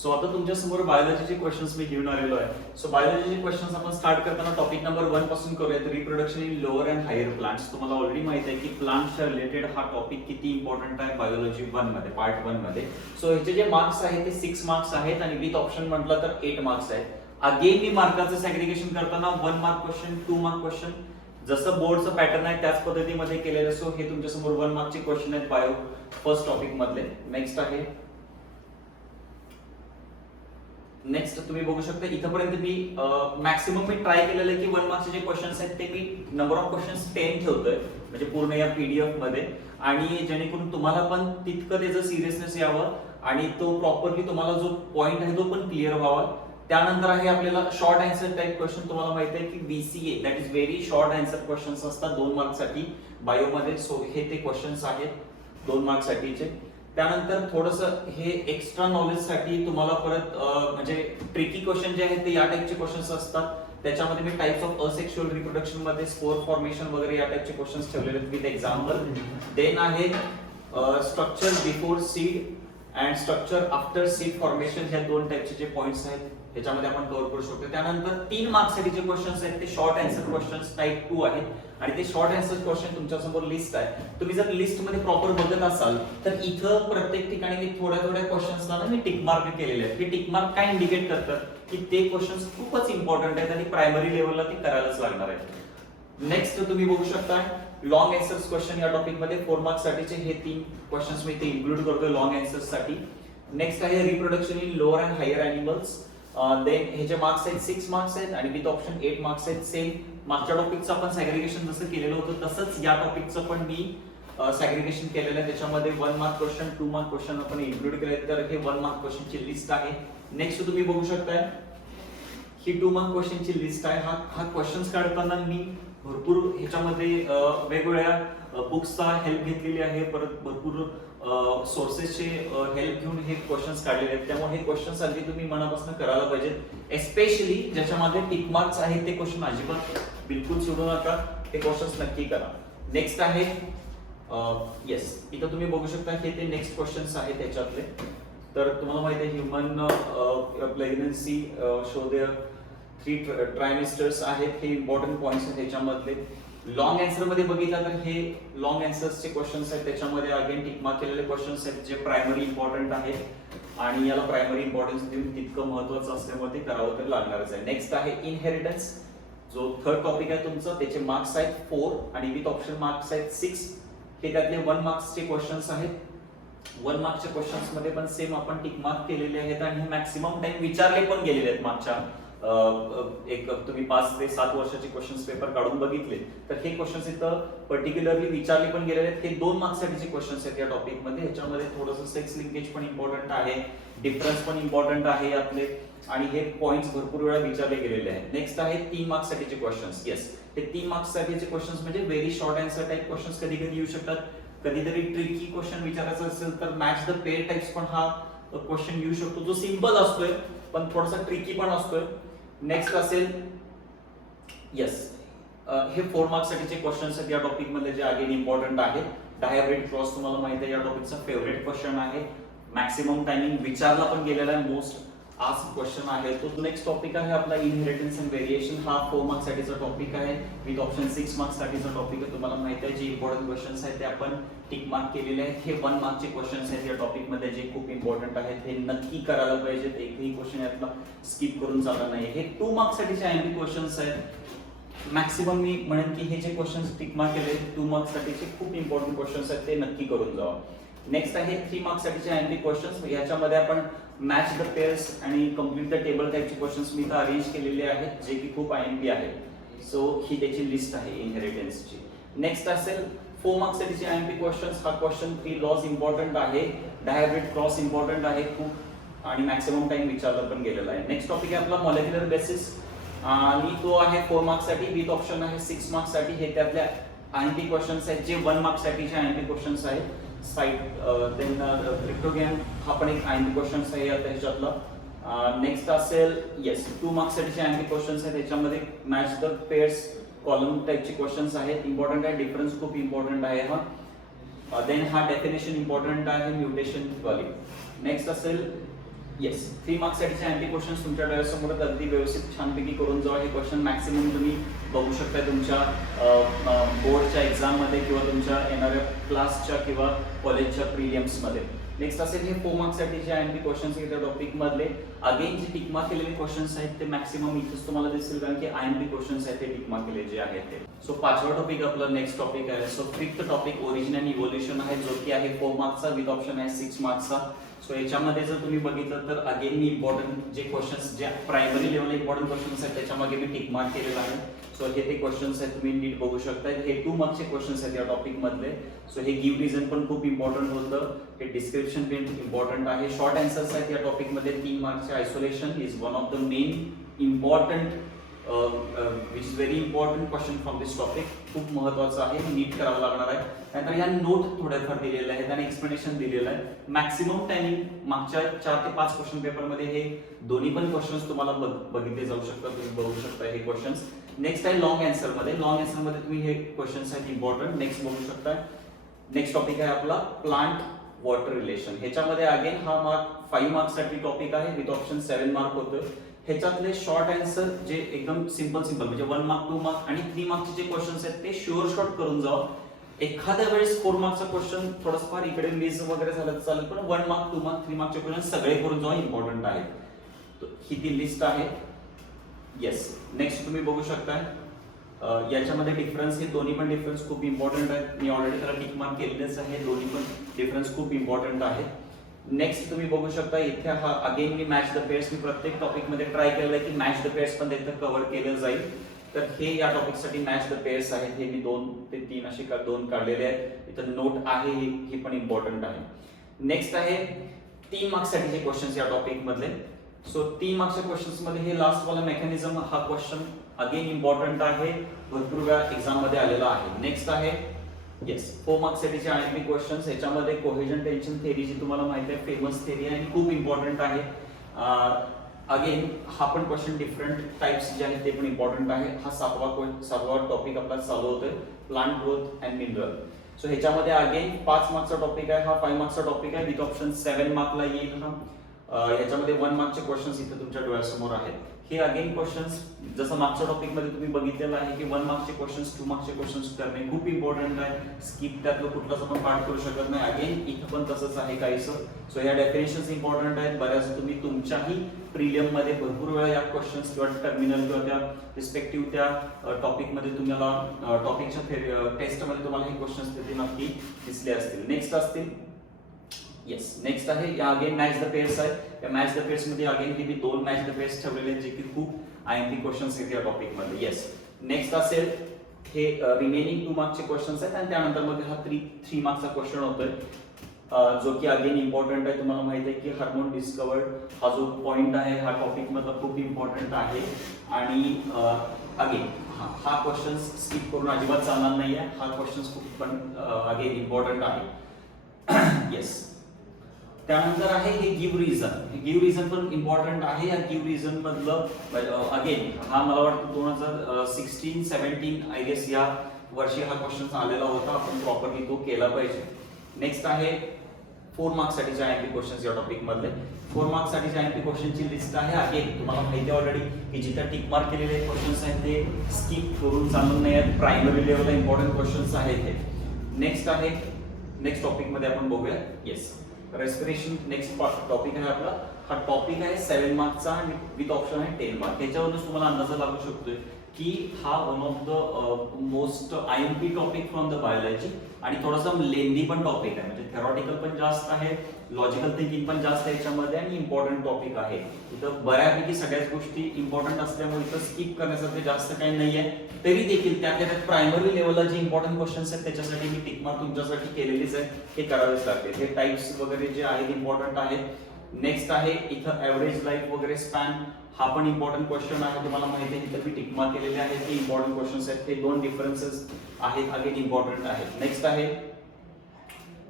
So आता तुमच्या समोर बायोलॉजीचे क्वेश्चन्स मी घेऊन आलेलो आहे. सो बायोलॉजीचे क्वेश्चन्स आपण स्टार्ट करताना टॉपिक नंबर 1 पासून करूयात. Reproduction in lower and higher plants. तुम्हाला ऑलरेडी माहिती आहे की प्लांट्सच्या रिलेटेड हा टॉपिक किती इम्पॉर्टंट आहे बायोलॉजी 1 मध्ये, पार्ट 1 मध्ये. सो ह्याचे जे मार्क्स आहेत ते 6 मार्क्स आहेत आणि विथ ऑप्शन म्हटलं तर 8 मार्क्स आहेत. अगेन मी मार्काचं सॅग्रिगेशन करताना 1 मार्क क्वेश्चन, 2 मार्क क्वेश्चन, जसं बोर्डचं पॅटर्न आहे त्याच पद्धतीमध्ये केलेलं. सो हे तुमच्या समोर 1 मार्कचे क्वेश्चन आहेत बायो फर्स्ट टॉपिक मधले. नेक्स्ट आहे, नेक्स्ट तुम्ही बघू शकता इथपर्यंत मी मॅक्सिमम मी ट्राय केलेलं आहे की 1 मार्क्सचे जे क्वेश्चन्स आहेत ते मी नंबर ऑफ क्वेश्चन्स 10 ठेवतोय म्हणजे पूर्ण या पीडीएफ मध्ये, आणि जेणेकरून तुम्हाला पण तितकं त्याचं सिरियसनेस यावं आणि तो प्रॉपरली तुम्हाला जो पॉइंट आहे तो पण क्लिअर व्हावा. त्यानंतर आहे आपल्याला शॉर्ट आन्सर टाइप क्वेश्चन. तुम्हाला माहिती आहे की BCA that is very short answer questions असतात 2 मार्क्ससाठी बायोमध्ये. सो हे ते क्वेश्चन्स आहेत 2 मार्क्ससाठीचे. त्यानंतर थोडंसं हे एक्स्ट्रा नॉलेज साठी तुम्हाला परत म्हणजे ट्रिकी क्वेश्चन जे आहेत ते या टाइपचे क्वेश्चन्स असतात. त्याच्यामध्ये me types of asexual reproduction मध्ये स्पोर फॉर्मेशन वगैरे या टाइपचे क्वेश्चन्स ठेवलेले आहेत विथ एक्झाम्पल. देन आहे structure before seed and structure after seed formation. ह्या 2 टाइपचे जे पॉइंट्स आहेत त्याच्यामध्ये आपण कव्हर करू शकतो. त्यानंतर 3 मार्क्ससाठी जे क्वेश्चन्स आहेत ते शॉर्ट आन्सर क्वेश्चन्स टाइप 2 आहेत आणि ते शॉर्ट आन्सर क्वेश्चन तुमच्या समोर लिस्ट आहे. तुम्ही जर लिस्ट मध्ये प्रॉपर बघत असाल तर इथं प्रत्येक ठिकाणी मी थोड्या थोड्या क्वेश्चन्सला ना मी टिक मार्क केलेले आहेत. हे टिक मार्क काय इंडिकेट करतात की ते क्वेश्चन्स खूपच इम्पॉर्टंट आहेत आणि प्रायमरी लेवलला ते करायलाच लागणार आहेत. नेक्स्ट तुम्ही बघू शकता लॉंग आन्सर्स क्वेश्चन या टॉपिक मध्ये 4 मार्क्स साठीचे हे 3 क्वेश्चन्स मी ते इन्क्लूड करतोय लॉंग आन्सर्स साठी. नेक्स्ट आहे reproduction in lower and higher animals. Then ह्याचे मार्क्स आहेत 6 मार्क्स आहेत आणि विथ ऑप्शन 8 मार्क्स आहेत. सेम मागच्या टॉपिकचं आपण सॅग्रिगेशन जसं केलेलं होतं तसंच या टॉपिकचं पण मी सॅग्रिगेशन केलेलं आहे. त्याच्यामध्ये 1 मार्क क्वेश्चन, 2 मार्क क्वेश्चन आपण इन्क्लूड केले. तर हे 1 मार्क क्वेश्चनची लिस्ट आहे. नेक्स्ट तुम्ही बघू शकताय ही 2 मार्क क्वेश्चनची लिस्ट आहे. हा क्वेश्चन्स काढताना मी भरपूर ह्याच्यामध्ये वेगवेगळ्या बुक्सचा हेल्प घेतलेली आहे, परत भरपूर सोर्सेसचे हेल्प घेऊन हे क्वेश्चन्स काढलेले आहेत. त्यामुळे हे क्वेश्चन्स अगदी तुम्ही मनापासून करायला पाहिजेत. एस्पेशली ज्याच्यामध्ये टिक मार्क्स आहेत ते क्वेश्चन अजिबात बिलकुल सोडू नका, ते क्वेश्चन्स नक्की करा. नेक्स्ट आहे येस, इथं तुम्ही बघू शकता हे ते नेक्स्ट क्वेश्चन्स आहेत त्याच्यातले. तर तुम्हाला माहिती आहे ह्युमन प्रेग्नन्सी शो देअर 3 ट्रायमिस्टर्स आहेत. हे इम्पॉर्टंट पॉइंट्स आहेत त्याच्यामधले. लॉंग आन्सर मध्ये बघितलं तर हे लॉंग आन्सर्सचे क्वेश्चन्स आहेत. त्याच्यामध्ये अगेन टिक मार्क केलेले क्वेश्चन्स आहेत जे प्रायमरी इम्पॉर्टंट आहेत आणि याला प्रायमरी इम्पॉर्टन्स देऊन तितकं महत्त्वाचं असल्यामुळे ते करावं तर लागणारच आहे. नेक्स्ट आहे इनहेरिटन्स, जो थर्ड टॉपिक आहे तुमचा. त्याचे मार्क्स आहेत 4 आणि विथ ऑप्शन मार्क्स आहेत 6. हे त्यातले 1 मार्क्सचे क्वेश्चन्स आहेत. 1 मार्क्सच्या क्वेश्चन्स मध्ये पण सेम आपण टिक मार्क केलेले आहेत आणि मॅक्सिमम टाइम विचारले पण गेलेले आहेत. मागच्या एक तुम्ही 5 ते 7 वर्षाचे क्वेश्चन्स पेपर काढून बघितले तर हे क्वेश्चन्स इथं पर्टिक्युलरली विचारले पण गेलेले आहेत. हे 2 मार्क्स साठीचे क्वेश्चन्स आहेत या टॉपिक मध्ये. ह्याच्यामध्ये थोडंसं सेक्स लिंकेज पण इम्पॉर्टंट आहे, डिफरन्स पण इम्पॉर्टंट आहे यातले, आणि हे पॉइंट्स भरपूर वेळा विचारले गेलेले आहेत. नेक्स्ट आहे 3 मार्क्स साठीचे क्वेश्चन्स. येस, हे 3 मार्क्स साठीचे क्वेश्चन्स म्हणजे very short answer type questions कधी कधी येऊ शकतात. कधीतरी ट्रिकी क्वेश्चन विचारायचा असेल तर मॅच द पेअर टाइप्स पण हा क्वेश्चन येऊ शकतो, जो सिंपल असतोय पण थोडासा ट्रिकी पण असतोय. नेक्स्ट असेल येस, हे 4 मार्क्स साठीचे क्वेश्चन्स आहेत या टॉपिक मध्ये जे अगेन इम्पॉर्टंट आहेत. डायहायब्रिड क्रॉस तुम्हाला माहिती आहे या टॉपिकचा फेवरेट क्वेश्चन आहे. मॅक्सिमम टायमिंग विचारला पण गेलेला आहे, मोस्ट आज क्वेश्चन आहे तो. नेक्स्ट टॉपिक आहे आपला इनहेरिटन्स अँड व्हेरिएशन. हा 4 मार्क्स साठीचा टॉपिक आहे विथ ऑप्शन 6 मार्क्स साठीचा टॉपिक आहे. तुम्हाला माहिती आहे जे इम्पॉर्टंट क्वेश्चन्स आहेत ते आपण टिक मार्क केलेले आहेत. हे 1 मार्कचे क्वेश्चन्स आहेत या टॉपिक मध्ये जे खूप इम्पॉर्टंट आहेत. हे नक्की करायला पाहिजेत, एकही क्वेश्चन यातला स्किप करून चालणार नाही. हे 2 मार्क्स साठीचे एमपी क्वेश्चन्स आहेत. मॅक्सिमम मी म्हणेन की हे जे क्वेश्चन्स टिक मार्क केले 2 मार्क्स साठीचे खूप इम्पॉर्टंट क्वेश्चन्स आहेत, ते नक्की करून जावा. नेक्स्ट आहे 3 मार्क्स साठीचे एमपी क्वेश्चन्स. याच्यामध्ये आपण मॅच द पेअर्स आणि कम्प्लीट द टेबल टाइपचे क्वेश्चन्स मी इथं अरेंज केलेले आहेत जे की खूप आयएमपी आहेत. सो ही त्याची लिस्ट आहे इनहेरिटन्सची. नेक्स्ट असेल 4 मार्क्स साठीचे आयएमपी क्वेश्चन्स. हा क्वेश्चन 3 लॉज इम्पॉर्टंट आहे, डायहायब्रिड क्रॉस इम्पॉर्टंट आहे खूप, आणि मॅक्सिमम टाइम विचारला पण गेलेला आहे. नेक्स्ट टॉपिक आहे आपला मॉलिक्युलर बेसिस आणि तो आहे 4 मार्क्स साठी. विथ ऑप्शन आहे 6 मार्क्स साठी. हे त्यातल्या आयएमपी क्वेश्चन्स आहेत जे 1 मार्क्स साठीचे आयएमपी क्वेश्चन्स आहेत. साइट देन क्रिप्टोग्राम हा पण एक आयएमपी क्वेश्चन्स आहे आता ह्याच्यातला. नेक्स्ट असेल येस 2 मार्क्स साठीचे आयएमपी क्वेश्चन्स आहेत. त्याच्यामध्ये मॅच द पेअर्स कॉलम टाइपचे क्वेश्चन्स आहेत, इम्पॉर्टंट आहे. डिफरन्स खूप इम्पॉर्टंट आहे हा. देन हा डेफिनेशन इम्पॉर्टंट आहे म्युटेशन वाली. नेक्स्ट असेल येस 3 मार्क्स साठीचे अँटी क्वेश्चन्स तुमच्या डोळ्यासमोर अगदी व्यवस्थित छानपैकी करून जावा. हे क्वेश्चन मॅक्सिमम तुम्ही बघू शकता तुमच्या बोर्डच्या एक्झाममध्ये किंवा तुमच्या येणाऱ्या क्लासच्या किंवा कॉलेजच्या प्रिलिम्समध्ये. नेक्स्ट असेल हे 4 मार्क्स साठीचे अँटी क्वेश्चन्स आहेत त्या टॉपिक मधले. अगेन जे टिक मार्क केलेले क्वेश्चन्स आहेत ते मॅक्सिमम इथेच तुम्हाला दिसतील कारण की आयएमपी क्वेश्चन्स आहेत ते टिक मार्क केले जे आहेत ते. सो 5वा टॉपिक आपला नेक्स्ट टॉपिक आहे. So 5th topic origin and evolution आहे जो की आहे 4 मार्क्सचा विथ ऑप्शन आहे 6 मार्क्सचा. सो याच्यामध्ये जर तुम्ही बघितलं तर अगेन मी इम्पॉर्टंट जे क्वेश्चन्स जे प्रायमरी लेवल इम्पॉर्टंट क्वेश्चन्स आहेत त्याच्यामागे मी टिक मार्क केलेला आहे. सो हे ते क्वेश्चन्स आहेत तुम्ही नीट बघू शकता. हे 2 मार्क्सचे क्वेश्चन्स आहेत या टॉपिक मधले. सो हे गिव्ह रिझन पण खूप इम्पॉर्टंट होतं. हे डिस्क्रिप्शन पण इम्पॉर्टंट आहे. शॉर्ट आन्सर्स आहेत या टॉपिक मध्ये 3 मार्क्सचे. Isolation is one of the main important which is very important question from this topic. खूप महत्वाचं आहे, नीट करावं लागणार आहे. त्यानंतर या नोट थोड्याफार दिलेल्या आहेत आणि एक्सप्लेनेशन दिलेलं आहे. मॅक्सिमम टायमिंग मागच्या 4 ते 5 क्वेश्चन पेपर मध्ये हे दोन्ही पण क्वेश्चन्स तुम्हाला बघितले जाऊ शकतात. तुम्ही बघू शकता हे क्वेश्चन्स. नेक्स्ट आहे लॉंग आन्सर मध्ये. लॉंग आन्सर मध्ये तुम्ही हे क्वेश्चन्स आहेत इम्पॉर्टंट. नेक्स्ट बघू शकता. नेक्स्ट टॉपिक आहे आपला प्लांट वॉटर रिलेशन. ह्याच्यामध्ये अगेन हा 5 मार्क्स साठी टॉपिक आहे विथ ऑप्शन 7 मार्क होतं. ह्याच्यातले शॉर्ट आन्सर जे एकदम सिंपल म्हणजे 1 मार्क 2 मार्क आणि 3 मार्क्सचे जे क्वेश्चन्स आहेत ते शुअर शॉर्ट करून जावा. एखाद्या वेळेस 4 मार्क्सचा क्वेश्चन थोडंफार इकडे मिस वगैरे झालं तर चालेल, पण 1 मार्क 2 मार्क 3 मार्कचे क्वेश्चन सगळे करून जावा, इम्पॉर्टंट आहेत. ही ती लिस्ट आहे. येस नेक्स्ट तुम्ही बघू शकता. याच्यामध्ये डिफरन्स हे दोन्ही पण डिफरन्स खूप इम्पॉर्टंट आहेत. मी ऑलरेडी त्याला टिक मार्क केलेलेच आहे. दोन्ही पण डिफरन्स खूप इम्पॉर्टंट आहे. नेक्स्ट तुम्ही बघू शकता इथे हा अगेन मी मॅच द पेअर्स मी प्रत्येक टॉपिक मध्ये ट्राय केलेलं आहे की मॅच द पेअर्स पण इथे कव्हर केलं जाईल. तर हे या टॉपिक साठी मॅच द पेअर्स आहेत. हे मी 2 ते 3 असे 2 काढलेले आहेत. इथं नोट आहे ही पण इम्पॉर्टंट आहे. नेक्स्ट आहे 3 मार्क्स साठीचे क्वेश्चन्स या टॉपिक मधले. सो 3 मार्क्सच्या क्वेश्चन्स मध्ये हे लास्ट वाला मेकॅनिझम हा क्वेश्चन अगेन इम्पॉर्टंट आहे. भरपूर वेळा एक्झाम मध्ये आलेला आहे. नेक्स्ट आहे येस 4 मार्क्स साठीचे आयएमपी क्वेश्चन्स. याच्यामध्ये कोहेजन टेन्शन थेअरी जी तुम्हाला माहिती आहे फेमस थेअरी आहे आणि खूप इम्पॉर्टंट आहे. अगेन हा पण क्वेश्चन डिफरंट टाइप्स जे आहेत ते पण इम्पॉर्टंट आहे. हा 7वा टॉपिक आपला चालू होतोय plant growth and mineral. So ह्याच्यामध्ये अगेन 5 मार्क्सचा टॉपिक आहे. हा 5 मार्क्सचा टॉपिक आहे विथ ऑप्शन 7 मार्कला येईल. हा याच्यामध्ये 1 मार्कचे क्वेश्चन्स इथे तुमच्या डोळ्यासमोर आहेत. हे अगेन क्वेश्चन्स जसं मागच्या टॉपिक मध्ये तुम्ही बघितलेलं आहे की 1 मार्कचे क्वेश्चन्स 2 मार्कचे क्वेश्चन्स करणे खूप इम्पॉर्टंट आहे. स्किप त्यातलं कुठलाच आपण पाठ करू शकत नाही. अगेन इथं पण तसंच आहे काहीसं. सो या डेफिनेशन्स इम्पॉर्टंट आहेत. बऱ्याच तुम्ही तुमच्याही प्रिलियम मध्ये भरपूर वेळा या क्वेश्चन्स किंवा टर्मिनल किंवा त्या रिस्पेक्टिव्ह त्या टॉपिक मध्ये तुम्हाला टॉपिकच्या टेस्ट मध्ये तुम्हाला हे क्वेश्चन्स तिथे नक्की दिसले असतील. नेक्स्ट असतील येस नेक्स्ट आहे या अगेन मॅच द पेअर्स आहे. या मॅच द पेअर्स मध्ये अगेन हे मी 2 मॅच द पेअर्स ठेवलेले आहेत जे की खूप आयएमपी क्वेश्चन्स आहेत या टॉपिक मध्ये. येस नेक्स्ट असेल हे रिमेनिंग 2 मार्क्सचे क्वेश्चन्स आहेत आणि त्यानंतर मग हा 3 मार्क्सचा क्वेश्चन होतोय जो की अगेन इम्पॉर्टंट आहे. तुम्हाला माहिती आहे की हार्मोन डिस्कवर्ड हा जो पॉइंट आहे हा टॉपिक मधला खूप इम्पॉर्टंट आहे आणि अगेन हा क्वेश्चन स्किप करून अजिबात चालणार नाही आहे. हा क्वेश्चन खूप पण अगेन इम्पॉर्टंट आहे. येस त्यानंतर आहे हे गिव्ह रिझन. हे गिव्ह रिझन पण इम्पॉर्टंट आहे. या गिव्ह रिझन मधलं अगेन हा मला वाटतं 2016-17 आय गेस या वर्षी हा क्वेश्चन आलेला होता. आपण प्रॉपरली तो केला पाहिजे. नेक्स्ट आहे 4 मार्क्स साठीचे आयएमपी क्वेश्चन्स या टॉपिक मधले. 4 मार्क्स साठीचे आयएमपी क्वेश्चनची लिस्ट आहे. अगेन तुम्हाला माहिती आहे ऑलरेडी की जिथे टिक मार्क केलेले क्वेश्चन्स आहेत ते स्किप करून चालून नाही आहेत. प्रायमरी लेवलला इम्पॉर्टंट क्वेश्चन्स आहेत हे. नेक्स्ट आहे नेक्स्ट टॉपिक मध्ये आपण बघूया. येस रेस्पिरेशन नेक्स्ट टॉपिक आहे आपला. हा टॉपिक आहे 7 मार्क्सचा आणि विथ ऑप्शन आहे 10 मार्क. याच्यावरूनच तुम्हाला अंदाज लागू शकतोय की हा one of the most IMP topic from the biology आणि थोडासा लेंदी पण टॉपिक आहे. म्हणजे थेरॉटिकल पण जास्त आहे, लॉजिकल थिंकिंग पण जास्त आहे याच्यामध्ये आणि इम्पॉर्टंट टॉपिक आहे. इथं बऱ्यापैकी सगळ्याच गोष्टी इम्पॉर्टंट असल्यामुळे इथं स्किप करण्यासारखे जास्त काही नाही आहे. तरी देखील त्यात प्रायमरी लेवलला जे इम्पॉर्टंट क्वेश्चन्स आहेत त्याच्यासाठी मी टिक मार्क तुमच्यासाठी केलेलीच आहे. हे करावेच लागते. हे टाइप्स वगैरे जे आहेत इम्पॉर्टंट आहेत. नेक्स्ट आहे इथं ऍव्हरेज लाईफ वगैरे स्पॅन हा पण इम्पॉर्टंट क्वेश्चन आहे. तुम्हाला माहिती आहे इथं मी टिक मार्क केलेले आहेत. हे इम्पॉर्टंट क्वेश्चन्स आहेत. हे 2 डिफरन्सेस आहेत अगेन इम्पॉर्टंट आहेत. नेक्स्ट आहे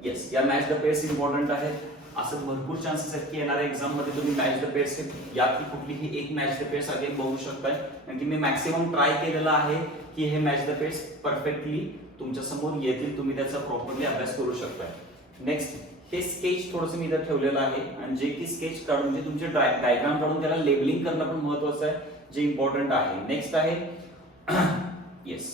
येस या मॅच द पेअर्स इम्पॉर्टंट आहेत. असं भरपूर चान्सेस आहेत की येणाऱ्या एक्झाम मध्ये तुम्ही मॅच द पेअर्स यातली कुठलीही एक मॅच द पेअर्स अगेन बघू शकताय. कारण की मी मॅक्सिमम ट्राय केलेला आहे की हे मॅच द पेअर्स परफेक्टली तुमच्या समोर येतील. तुम्ही त्याचा प्रॉपरली अभ्यास करू शकताय. नेक्स्ट हे स्केच थोडंसं मी इथं ठेवलेलं आहे आणि जे की स्केच काढून जे तुमचे डायग्राम काढून त्याला लेबलिंग करणं पण महत्वाचं आहे, जे इम्पॉर्टंट आहे. नेक्स्ट आहे येस,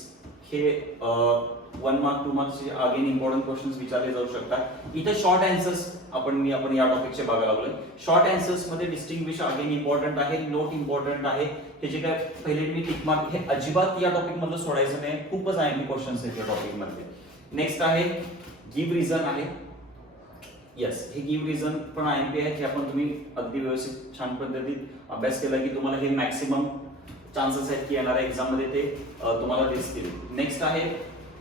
हे 1 मार्क 2 मार्क्सचे अगेन इम्पॉर्टंट क्वेश्चन्स विचारले जाऊ शकतात. इथे शॉर्ट आन्सर्स आपण या टॉपिकचे बघायला लागलोय. शॉर्ट आन्सर्स मध्ये डिस्टिंग्विश अगेन इम्पॉर्टंट आहे, नोट इम्पॉर्टंट आहे. हे जे काय पहिले मी टिक मार्क हे अजिबात या टॉपिक मधलं सोडायचं नाही, खूपच आयएमपी क्वेश्चन्स आहेत या टॉपिक मध्ये. नेक्स्ट आहे गिव्ह रिझन आहे. येस, हे गिव्ह रिझन पण आयएमपी आहे, जे आपण तुम्ही अगदी व्यवस्थित छान पद्धतीत अभ्यास केला की तुम्हाला हे मॅक्सिमम चान्सेस आहेत की येणाऱ्या एक्झाम मध्ये ते तुम्हाला दिसतील. नेक्स्ट आहे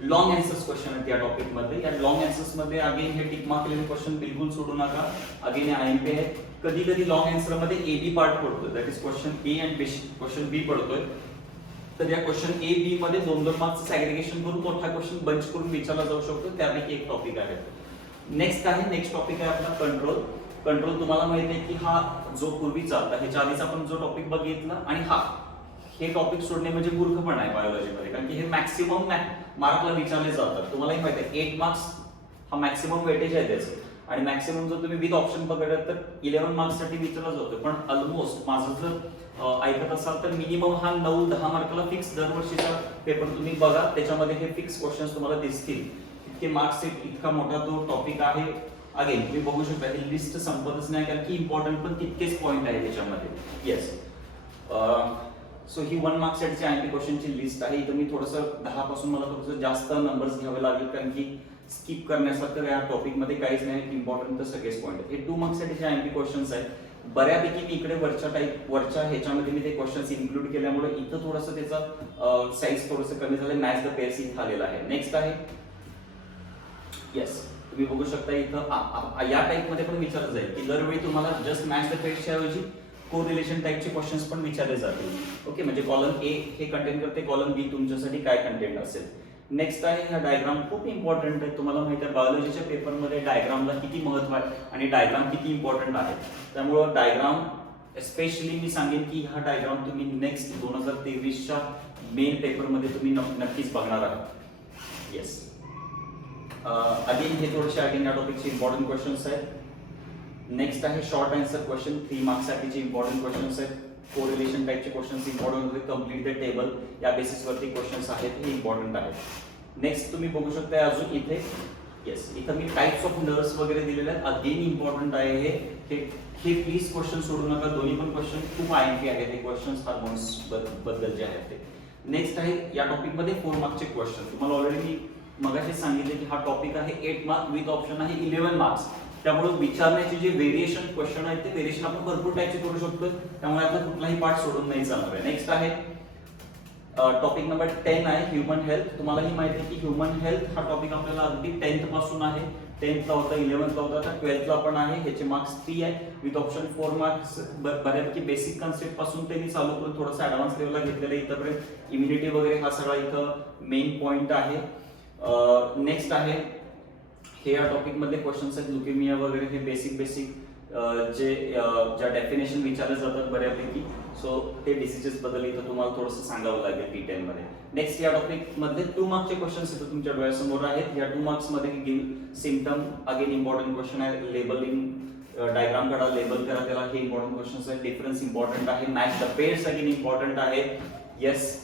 लॉंग आन्सर्स क्वेश्चन आहेत या टॉपिक मध्ये. या लॉंग आन्सर्स मध्ये अगेन हे टिक मार्क केलेले क्वेश्चन बिलकुल सोडू नका. अगेन आयएमपी आहे. कधी कधी लॉंग आन्सर मध्ये ए बी पार्ट पडतोय, that is question A and question B पडतोय. तर या क्वेश्चन ए बी मध्ये 2-2 मार्क्स सॅग्रिगेशन करून मोठा क्वेश्चन बंच करून विचारला जाऊ शकतो, त्यापैकी एक टॉपिक आहे. नेक्स्ट टॉपिक आहे आपला कंट्रोल. कंट्रोल तुम्हाला माहिती आहे की हा जो पूर्वीचा आता ह्याच्या आधीचा आपण जो टॉपिक बघितला आणि हे टॉपिक सोडणे म्हणजे मूर्खपणा आहे बायोलॉजीमध्ये, कारण की हे मॅक्सिमम मार्कला विचारले जातात. तुम्हालाही माहिती आहे 8 मार्क्स हा मॅक्सिमम वेटेज आहे त्याचं, आणि मॅक्सिमम जर तुम्ही विथ ऑप्शन पकडलं तर 11 मार्क्स साठी विचारला जातो. पण ऑलमोस्ट माझं जर ऐकत असाल तर मिनिमम हा 9-10 मार्काला फिक्स दरवर्षीचा पेपर तुम्ही बघा, त्याच्यामध्ये हे फिक्स क्वेश्चन्स तुम्हाला दिसतील. इतके मार्क्स इतका मोठा तो टॉपिक आहे. अगेन तुम्ही बघू शकता ही लिस्ट संपतच नाही, कारण की इम्पॉर्टंट पण तितकेच पॉईंट आहे त्याच्यामध्ये. येस, सो ही 1 मार्क्स साठी आयएमपी क्वेश्चनची लिस्ट आहे. इथं मी थोडंसं 10 पासून मला थोडंसं जास्त नंबर्स घ्यावे लागेल, कारण की स्किप करण्यासारखं या टॉपिक मध्ये काहीच नाही. इम्पॉर्टंट तर सगळेच पॉईंट आहेत. हे 2 मार्क्स साठी आयएमपी क्वेश्चन्स आहेत. बऱ्यापैकी मी इकडे वरच्या ह्याच्यामध्ये मी ते क्वेश्चन्स इन्क्लूड केल्यामुळे इथं थोडंसं त्याचा साईज थोडंसं कमी झालं. मॅच द पेअर्स इथं आलेला आहे. नेक्स्ट आहे येस, तुम्ही बघू शकता इथं या टाइप मध्ये पण विचारलं जाईल की दरवेळी तुम्हाला जस्ट मॅच द पेअर्सच्या ऐवजी कोरिलेशन टाइपचे क्वेश्चन्स पण विचारले जातील. ओके, म्हणजे कॉलम ए हे कंटेंट करते, कॉलम बी तुमच्यासाठी काय कंटेंट असेल. नेक्स्ट आहे हा डायग्राम. खूप इम्पॉर्टंट आहे. तुम्हाला माहिती आहे बायोलॉजीच्या पेपरमध्ये डायग्रामला किती महत्व आहे आणि डायग्राम किती इम्पॉर्टंट आहे. त्यामुळं डायग्राम स्पेशली मी सांगेन की हा डायग्राम तुम्ही नेक्स्ट 2023च्या मेन पेपरमध्ये तुम्ही नक्कीच बघणार आहात. येस, अगेन हे थोडेसे अगेन या टॉपिकचे इम्पॉर्टंट क्वेश्चन्स आहेत. नेक्स्ट आहे शॉर्ट आन्सर क्वेश्चन. 3 मार्क्स साठीचे इम्पॉर्टंट क्वेश्चन्स आहेत. कोरिलेशन टाइपचे क्वेश्चन्स इम्पॉर्टंट होते. कंप्लीट द टेबल या बेसिसवरती क्वेश्चन्स आहेत, हे इम्पॉर्टंट आहेत. नेक्स्ट तुम्ही बघू शकता अजून इथे येस, इथं मी टाइप्स ऑफ नर्व्स वगैरे दिलेले आहेत. अगेन इम्पॉर्टंट आहे हे प्लीज क्वेश्चन सोडू नका. दोन्ही पण क्वेश्चन खूप आयएमपी आहेत. हे क्वेश्चन्स हार्मोन्स बद्दल जे आहेत ते. नेक्स्ट आहे या टॉपिक मध्ये 4 मार्क्सचे क्वेश्चन. तुम्हाला ऑलरेडी मी मगाशी सांगितले की हा टॉपिक आहे 8 मार्क विथ ऑप्शन आहे 11 मार्क्स. त्यामुळे विचारण्याचे जे व्हेरिएशन क्वेश्चन आहेत ते व्हेरिएशन आपण भरपूर टाइपचे करू शकतो, त्यामुळे आता कुठलाही पार्ट सोडून नाही चालणार आहे. नेक्स्ट आहे टॉपिक नंबर 10 आहे ह्युमन हेल्थ. तुम्हालाही माहिती आहे की ह्युमन हेल्थ हा टॉपिक आपल्याला अगदी 10th पासून आहे. 10th ला होता, 11th ला होता, आता 12th ला पण आहे. ह्याचे मार्क्स 3 आहे विथ ऑप्शन 4 मार्क्स. बऱ्यापैकी बेसिक कन्सेप्ट पासून ते मी चालू करून थोडंसं ऍडव्हान्स लेवलला घेतलेलं आहे. इथपर्यंत इम्युनिटी वगैरे हा सगळा इथं मेन पॉइंट आहे. नेक्स्ट आहे हे या टॉपिक मधले क्वेश्चन्स आहेत ल्युकेमिया वगैरे. हे बेसिक ज्या डेफिनेशन विचारले जातात बऱ्यापैकी, सो ते डिसीजेस बद्दल इथं तुम्हाला थोडंसं सांगावं लागेल डिटेल मध्ये. नेक्स्ट या टॉपिक मधले 2 मार्क्सचे क्वेश्चन्स इथं तुमच्या डोळ्यासमोर आहेत. या 2 मार्क्स मध्ये give symptom again important question आहे. लेबलिंग डायग्राम काढा, लेबल करा त्याला, हे इम्पॉर्टंट क्वेश्चन्स आहेत. डिफरन्स इम्पॉर्टंट आहे. Match the pairs again important आहे. येस,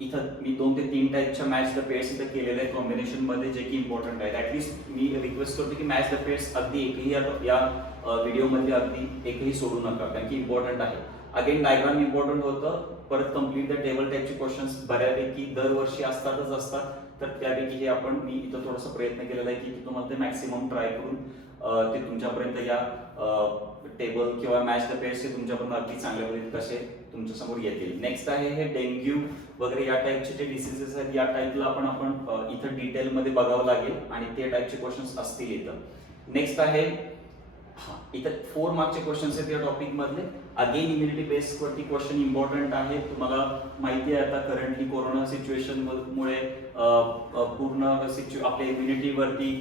इथं मी 2 ते 3 टाइपच्या मॅच द पेअर्स इथं केलेले आहेत कॉम्बिनेशन मध्ये, जे की इम्पॉर्टंट आहेत. ऍटलीस्ट मी रिक्वेस्ट करतो की मॅच द पेअर्स अगदी एकही या व्हिडिओ मध्ये अगदी एकही सोडू नका, कारण की इम्पॉर्टंट आहे. अगेन डायग्राम इम्पॉर्टंट होतं. परत कंप्लीट द टेबल टाइपचे क्वेश्चन्स बऱ्यापैकी दरवर्षी असतातच असतात, तर त्यापैकी हे मी इथं थोडासा प्रयत्न केलेला आहे की तुम्हाला ते मॅक्सिमम ट्राय करून ते तुमच्यापर्यंत या टेबल किंवा मॅच द पेअर्स हे तुमच्यापर्यंत अगदी चांगल्या पद्धतीने कसे तुमच्या समोर येतील. नेक्स्ट आहे हे डेंग्यू वगैरे या टाइपचे जे डिसीजेस आहेत, या टाइपला आपण इथं डिटेल मध्ये बघावं लागेल आणि ते टाइपचे क्वेश्चन्स असतील इथं. नेक्स्ट आहे इथं 4 मार्क्सचे क्वेश्चन्स आहेत या टॉपिक मधले. अगेन इम्युनिटी बेस्ड वरती क्वेश्चन इम्पॉर्टंट आहे. तुम्हाला माहिती आहे आता करंटली कोरोना सिच्युएशन मुळे पूर्ण आपल्या इम्युनिटी वरती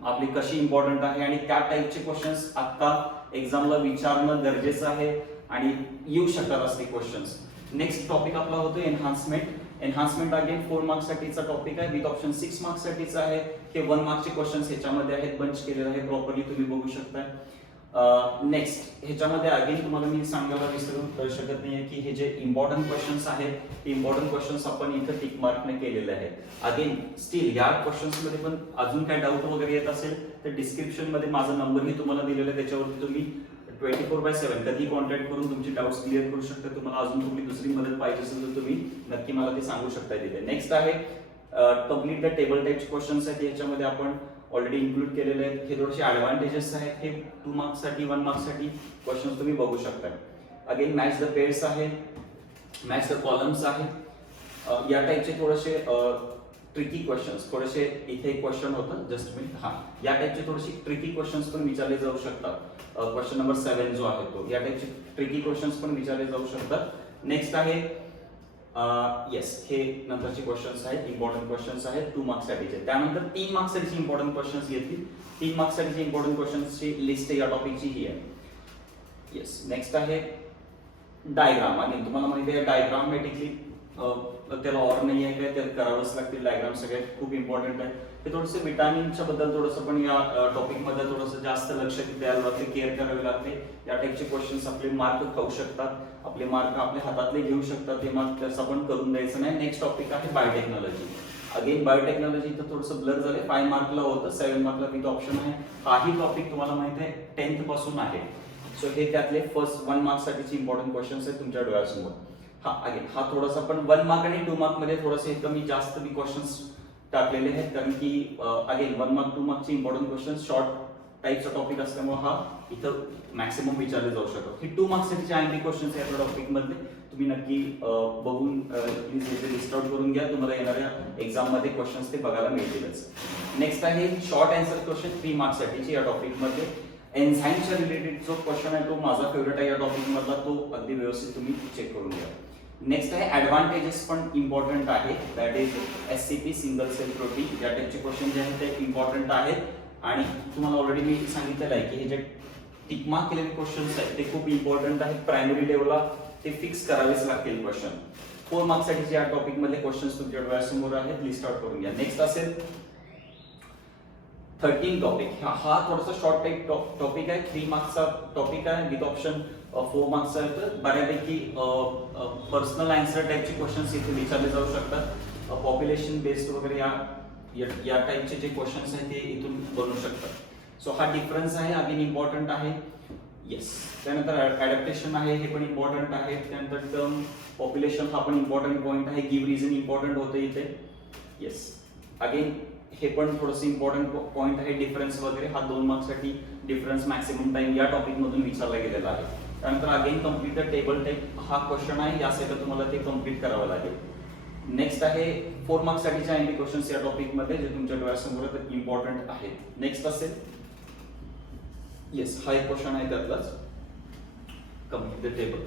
आपली कशी इम्पॉर्टंट आहे आणि त्या टाइपचे क्वेश्चन्स आता एक्झामला विचारणं गरजेचं आहे आणि येऊ शकतात असले क्वेश्चन्स. नेक्स्ट टॉपिक आपला होतो एनहान्समेंट. एनहान्समेंट अगेन 4 मार्क्स साठीचा टॉपिक आहे, विथ ऑप्शन 6 मार्क्स साठीचा आहे. हे 1 मार्क्सचे क्वेश्चन्स ह्याच्यामध्ये आहेत, बंच केलेलं आहे प्रॉपरली, तुम्ही बघू शकताय. नेक्स्ट ह्याच्यामध्ये अगेन तुम्हाला मी सांगायला विसरू शकत नाहीये की हे जे इम्पॉर्टंट क्वेश्चन्स आहेत, ते इम्पॉर्टंट क्वेश्चन्स आपण इथं टिक मार्कने केलेले आहेत. अगेन स्टील या क्वेश्चन्स मध्ये पण अजून काय डाऊट वगैरे येत असेल तर डिस्क्रिप्शन मध्ये माझा नंबरही तुम्हाला दिलेला आहे, त्याच्यावरती तुम्ही 24/7 कधी कॉन्टॅक्ट करून तुमची डाऊट्स क्लिअर करू शकता. तुम्हाला अजून कुठली दुसरी मदत पाहिजे असेल तर तुम्ही नक्की मला ते सांगू शकता तिथे. नेक्स्ट आहे complete the table types questions आहेत, याच्यामध्ये आपण ऑलरेडी इन्क्लूड केलेले आहेत. हे थोडेसे ऍडव्हान्टेजेस आहेत, हे 2 मार्क्स साठी 1 मार्क्स साठी क्वेश्चन्स तुम्ही बघू शकता. अगेन मॅच द पेअर्स आहे, मॅच द कॉलम्स आहे. या टाइपचे थोडेसे ट्रिकी क्वेश्चन्स, थोडेसे इथे एक क्वेश्चन होतं जस्ट मी या टाइपचे थोडेसे ट्रिकी क्वेश्चन्स पण विचारले जाऊ शकतात. क्वेश्चन नंबर 7 जो आहे तो, या टाइपचे ट्रिकी क्वेश्चन्स पण विचारले जाऊ शकतात. नेक्स्ट आहे येस, हे नंतरचे क्वेश्चन्स आहेत, इम्पॉर्टंट क्वेश्चन्स आहेत 2 मार्क्स साठीचे. त्यानंतर 3 मार्क्स साठीचे इम्पॉर्टंट क्वेश्चन्स येतील. 3 मार्क्स साठीचे इम्पॉर्टंट क्वेश्चन्सची लिस्ट या टॉपिकची ही आहे. येस, नेक्स्ट आहे डायग्राम. आणि तुम्हाला माहिती आहे डायग्रामॅटिकली त्याला ऑर नाही आहे काय, त्याला करावंच लागतील डायग्राम, सगळ्यात खूप इम्पॉर्टंट आहे. ते थोडंसं विटामिनच्या बद्दल थोडंसं पण या टॉपिक मध्ये थोडंसं जास्त लक्ष द्यायला लागते, केअर करावे लागते. या टाइपचे क्वेश्चन्स आपले मार्क खाऊ शकतात, आपले मार्क आपल्या हातातले घेऊ शकतात, ते मार्क तसं पण करून द्यायचं नाही. नेक्स्ट टॉपिक आहे बायोटेक्नॉलॉजी. अगेन बायोटेक्नॉलॉजी इथं थोडंसं ब्लर झालंय, 5 मार्कला होतं, 7 मार्कला विथ ऑप्शन आहे. हाही टॉपिक तुम्हाला माहिती आहे 10th पासून आहे. सो हे त्यातले फर्स्ट 1 मार्क्स साठीचे इम्पॉर्टंट क्वेश्चन्स आहेत तुमच्या डोळ्यासमोर. अगेन हा थोडासा पण 1 मार्क आणि 2 मार्क मध्ये थोडेसे कमी जास्त मी क्वेश्चन्स टाकलेले आहेत, कारण की अगेन 1 मार्क 2 मार्कचे इम्पॉर्टंट क्वेश्चन्स शॉर्ट टाइपचा टॉपिक असल्यामुळे हा इथं मॅक्सिमम विचारले जाऊ शकतो. ही 2 मार्क्स साठीचे आयएमपी क्वेश्चन्स आहेत या टॉपिक मधले, तुम्ही नक्की बघून प्लीज लिस्ट आउट करून घ्या. तुम्हाला येणाऱ्या एक्झाम मध्ये क्वेश्चन्स ते बघायला मिळतीलच. नेक्स्ट आहे शॉर्ट आन्सर क्वेश्चन 3 मार्क्स साठीचे या टॉपिक मध्ये. एन्झाईमच्या रिलेटेड जो क्वेश्चन आहे तो माझा फेवरेट आहे या टॉपिक मधला, तो अगदी व्यवस्थित तुम्ही चेक करून घ्या. नेक्स्ट आहे ऍडव्हान्टेजेस पण इम्पॉर्टंट आहे, that is SCP single cell protein. या टाइपचे क्वेश्चन जे आहेत ते इम्पॉर्टंट आहेत. आणि तुम्हाला ऑलरेडी मी सांगितलेलं आहे की हे जे टिक मार्क केलेले क्वेश्चन्स आहेत ते खूप इम्पॉर्टंट आहेत. प्रायमरी लेवलला ते फिक्स करावेच लागतील क्वेश्चन. 4 मार्क्स साठीचे या टॉपिक मधले क्वेश्चन्स तुमच्या डोळ्यासमोर आहेत, लिस्ट आउट करून घ्या. नेक्स्ट असेल 13 टॉपिक. हा थोडासा शॉर्ट टाइप टॉपिक आहे, 3 मार्क्सचा टॉपिक आहे, विथ ऑप्शन 4 मार्क्सचा आहे. तर बऱ्यापैकी पर्सनल आन्सर टाइपचे क्वेश्चन्स इथे विचारले जाऊ शकतात. पॉप्युलेशन बेस्ड वगैरे या टाइपचे जे क्वेश्चन्स आहेत ते इथून बनू शकतात. सो हा डिफरन्स आहे, अगेन इम्पॉर्टंट आहे. येस, त्यानंतर ऍडॅप्टेशन आहे, हे पण इम्पॉर्टंट आहे. त्यानंतर टर्म पॉप्युलेशन हा पण इम्पॉर्टंट पॉईंट आहे. गिव्ह रिझन इम्पॉर्टंट होतं इथे. येस, अगेन हे पण थोडंसं इम्पॉर्टंट पॉईंट आहे. डिफरन्स वगैरे हा 2 मार्क्ससाठी डिफरन्स मॅक्सिमम टाइम या टॉपिक मधून विचारला गेलेला आहे. त्यानंतर again complete the table type हा क्वेश्चन आहे, या साईडला तुम्हाला ते कम्प्लीट करावं लागेल. नेक्स्ट आहे 4 मार्क्स साठीचे आयएमपी क्वेश्चन्स या टॉपिक मध्ये, जे तुमच्या डोळ्यासमोर इम्पॉर्टंट आहेत. नेक्स्ट असेल येस, हा एक क्वेश्चन आहे त्यातलाच, कम्प्लीट द टेबल.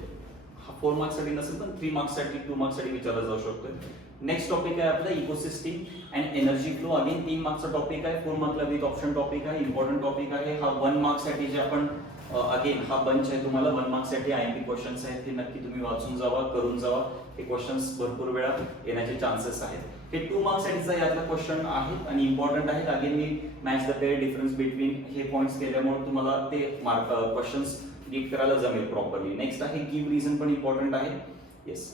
हा 4 मार्क्स साठी नसेल पण 3 मार्क्स साठी 2 मार्क्स साठी विचारला जाऊ शकतो. नेक्स्ट टॉपिक आहे आपला ecosystem and energy flow. Again 3 मार्क्सचा टॉपिक आहे, 4 मार्कला विथ ऑप्शन टॉपिक आहे, इम्पॉर्टंट टॉपिक आहे. हा 1 मार्क्स साठी जे आपण अगेन हा बंच आहे, तुम्हाला 1 मार्क्स साठी आयएमपी क्वेश्चन्स आहेत, ते नक्की तुम्ही वाचून जावा, करून जावा. हे क्वेश्चन्स भरपूर वेळा येण्याचे चान्सेस आहेत. हे 2 मार्क्स साठीचा यातला क्वेश्चन आहे आणि इम्पॉर्टंट आहेत. अगेन मी match the pair difference between हे पॉइंट्स केल्यामुळे तुम्हाला ते मार्क क्वेश्चन्स रीड करायला जमेल प्रॉपरली. नेक्स्ट आहे गिव्ह रिझन पण इम्पॉर्टंट आहे. येस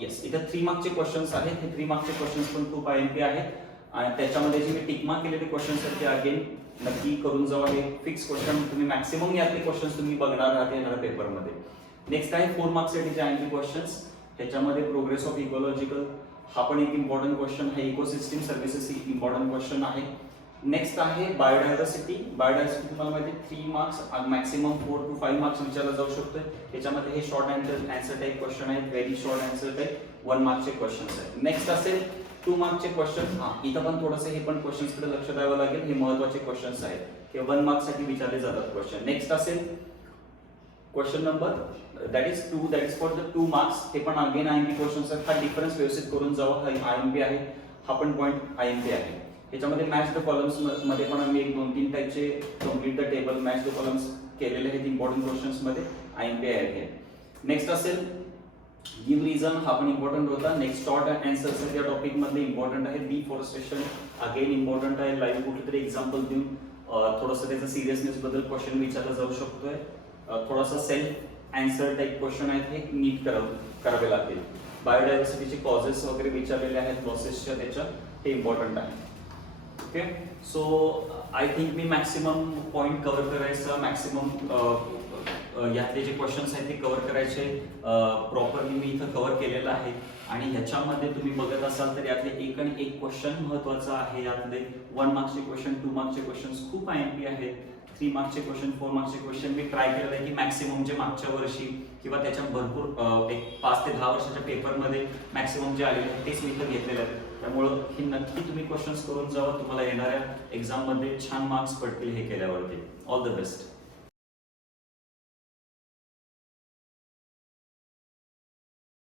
येस, इथं 3 मार्क्सचे क्वेश्चन्स आहेत. हे 3 मार्क्सचे क्वेश्चन्स पण खूप आयएमपी आहेत आणि त्याच्यामध्ये जे मी टिक मार्क केलेले क्वेश्चन्स आहेत ते अगेन नक्की करून जावा. हे फिक्स क्वेश्चन तुम्ही मॅक्सिमम यातले क्वेश्चन्स तुम्ही बघणार आहात येणाऱ्या पेपरमध्ये. नेक्स्ट आहे 4 मार्क्स साठीचे आयएमपी क्वेश्चन्स. त्याच्यामध्ये प्रोग्रेस ऑफ इकोलॉजिकल हा पण एक इम्पॉर्टंट क्वेश्चन आहे. इकोसिस्टीम सर्व्हिसेस ही इम्पॉर्टंट क्वेश्चन आहे. नेक्स्ट आहे बायोडायव्हर्सिटी. बायोडायव्हर्सिटी तुम्हाला माहिती आहे 3 मार्क्स मॅक्सिमम 4 to 5 मार्क्स विचारला जाऊ शकतो. त्याच्यामध्ये हे शॉर्ट आन्सर टाइप क्वेश्चन आहेत, व्हेरी शॉर्ट आन्सर टाइप 1 मार्क्सचे क्वेश्चन्स आहेत. नेक्स्ट असेल 2 मार्क्सचे क्वेश्चन. इथं पण थोडंसं हे पण क्वेश्चन्स कडे लक्ष द्यावं लागेल. हे महत्त्वाचे क्वेश्चन्स आहेत, हे 1 मार्क्स साठी विचारले जातात क्वेश्चन. नेक्स्ट असेल question number that is 2, that is for the 2 marks. हे पण अगेन आयएमपी क्वेश्चन्स आहेत. हा डिफरन्स व्यवस्थित करून जावा, हा आयएमपी आहे, हा पण पॉईंट आयएमपी आहे. त्याच्यामध्ये मॅच द कॉलम्स मध्ये पण आम्ही 1-2-3 टाइपचे complete the table match the columns केलेले आहेत इम्पॉर्टंट क्वेश्चन्स मध्ये, आयएमपी आहे. नेक्स्ट असेल गिव्ह रिझन हा पण इम्पॉर्टंट होता. नेक्स्ट शॉर्ट आन्सर्स या टॉपिक मध्ये इम्पॉर्टंट आहे. डिफॉरेस्टेशन अगेन इम्पॉर्टंट आहे. लाईव्ह कुठलं तरी एक्झाम्पल देऊन थोडंसं त्याचा सिरियसनेस बद्दल क्वेश्चन विचारला जाऊ शकतोय. थोडासा सेल्फ आन्सर टाईप क्वेश्चन आहेत, हे नीट करावे लागतील. बायोडायव्हर्सिटीचे कॉजेस वगैरे विचारलेले आहेत लॉसेसच्या, त्याच्या हे इम्पॉर्टंट आहे. Okay, so I think me maximum point cover करायचं, मॅक्सिमम यातले जे क्वेश्चन्स आहेत ते कव्हर करायचे प्रॉपरली मी इथं कव्हर केलेलं आहे. आणि ह्याच्यामध्ये तुम्ही बघत असाल तर यातले एक आणि एक क्वेश्चन महत्वाचा आहे. यातले 1 मार्क्सचे क्वेश्चन, 2 मार्क्सचे क्वेश्चन खूप IMP आहेत. 3 मार्क्सचे क्वेश्चन, 4 मार्क्सचे क्वेश्चन मी ट्राय केलेलं आहे की मॅक्सिमम जे मागच्या वर्षी किंवा त्याच्या भरपूर एक 5 ते 10 वर्षाच्या पेपरमध्ये मॅक्सिमम जे आलेले आहेत तेच मी इथं घेतलेले आहेत. त्यामुळं हे नक्की तुम्ही क्वेश्चन्स करून जावा. तुम्हाला येणाऱ्या एक्झाममध्ये छान मार्क्स पडतील हे केल्यावरती. All the best.